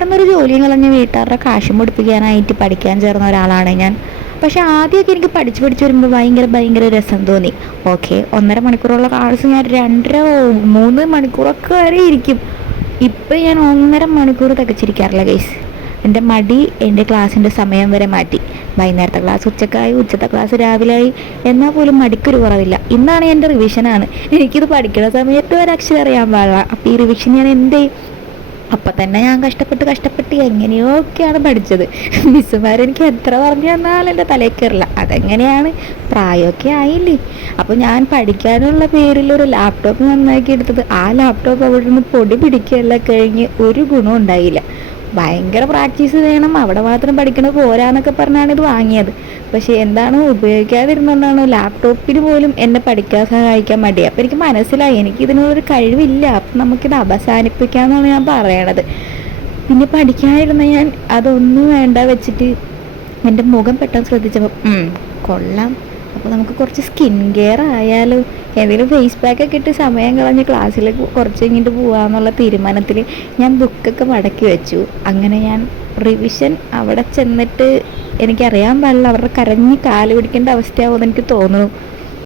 സാധാരണ ഒരു ജോലിയും കളഞ്ഞ് വീട്ടുകാരുടെ കാശും പഠിപ്പിക്കാനായിട്ട് പഠിക്കാൻ ചേർന്ന ഒരാളാണ് ഞാൻ. പക്ഷെ ആദ്യമൊക്കെ എനിക്ക് പഠിച്ച് വരുമ്പോൾ ഭയങ്കര രസം തോന്നി. ഓക്കെ, 1.5 മണിക്കൂറുള്ള ക്ലാസ് ഞാൻ 2-3 മണിക്കൂറൊക്കെ വരെ ഇരിക്കും. ഇപ്പം ഞാൻ 1.5 മണിക്കൂർ തികച്ചിരിക്കാറില്ല ഗൈസ്. എൻ്റെ മടി എൻ്റെ ക്ലാസ്സിൻ്റെ സമയം വരെ മാറ്റി. വൈകുന്നേരത്തെ ക്ലാസ് ഉച്ചക്കായി, ഉച്ചത്തെ ക്ലാസ് രാവിലെയായി, എന്നാൽ പോലും മടിക്കൊരു കുറവില്ല. ഇന്നാണ് എൻ്റെ റിവിഷനാണ്. എനിക്കിത് പഠിക്കുന്ന സമയത്ത് ഒരക്ഷരം അറിയാൻ പാടില്ല. അപ്പോൾ ഈ റിവിഷൻ ഞാൻ എന്ത് ചെയ്യും? അപ്പം തന്നെ ഞാൻ കഷ്ടപ്പെട്ട് എങ്ങനെയൊക്കെയാണ് പഠിച്ചത്. മിസ്സുമാരെനിക്ക് എത്ര പറഞ്ഞു തന്നാലും എൻ്റെ തലയിൽ കയറില്ല. അതെങ്ങനെയാണ്, പ്രായമൊക്കെ ആയില്ലേ. അപ്പോൾ ഞാൻ പഠിക്കാനുള്ള പേരിൽ ഒരു ലാപ്ടോപ്പ് നന്നാക്കി എടുത്തത്, ആ ലാപ്ടോപ്പ് അവിടെ നിന്ന് പൊടി പിടിക്കുകയല്ല കഴിഞ്ഞ് ഒരു ഗുണം ഉണ്ടായില്ല. ഭയങ്കര പ്രാക്ടീസ് ചെയ്യണം, അവിടെ മാത്രം പഠിക്കണത് പോരാന്നൊക്കെ പറഞ്ഞാണ് ഇത് വാങ്ങിയത്. പക്ഷേ എന്താണ്, ഉപയോഗിക്കാതിരുന്നോണ്ടാണ് ലാപ്ടോപ്പിന് പോലും എന്നെ പഠിക്കാൻ സഹായിക്കാൻ മടി. അപ്പോൾ എനിക്ക് മനസ്സിലായി എനിക്കിതിനൊരു കഴിവില്ല. അപ്പം നമുക്കിത് അവസാനിപ്പിക്കാമെന്നാണ് ഞാൻ പറയണത്. പിന്നെ പഠിക്കാതിരുന്ന ഞാൻ അതൊന്നും വേണ്ട വെച്ചിട്ട് എൻ്റെ മുഖം പെട്ടെന്ന് ശ്രദ്ധിച്ചപ്പോൾ കൊള്ളാം, അപ്പോൾ നമുക്ക് കുറച്ച് സ്കിൻ കെയർ ആയാലും ഏതെങ്കിലും ഫേസ് പാക്കൊക്കെ ഇട്ട് സമയം കളഞ്ഞ് ക്ലാസ്സിലേക്ക് കുറച്ച് കഴിഞ്ഞിട്ട് പോകാമെന്നുള്ള തീരുമാനത്തിൽ ഞാൻ ബുക്കൊക്കെ മടക്കി വെച്ചു. അങ്ങനെ ഞാൻ റിവിഷൻ അവിടെ ചെന്നിട്ട് എനിക്കറിയാൻ പാടില്ല, അവരുടെ കരഞ്ഞ് കാല് പിടിക്കേണ്ട അവസ്ഥയാവുമെന്ന് എനിക്ക് തോന്നുന്നു.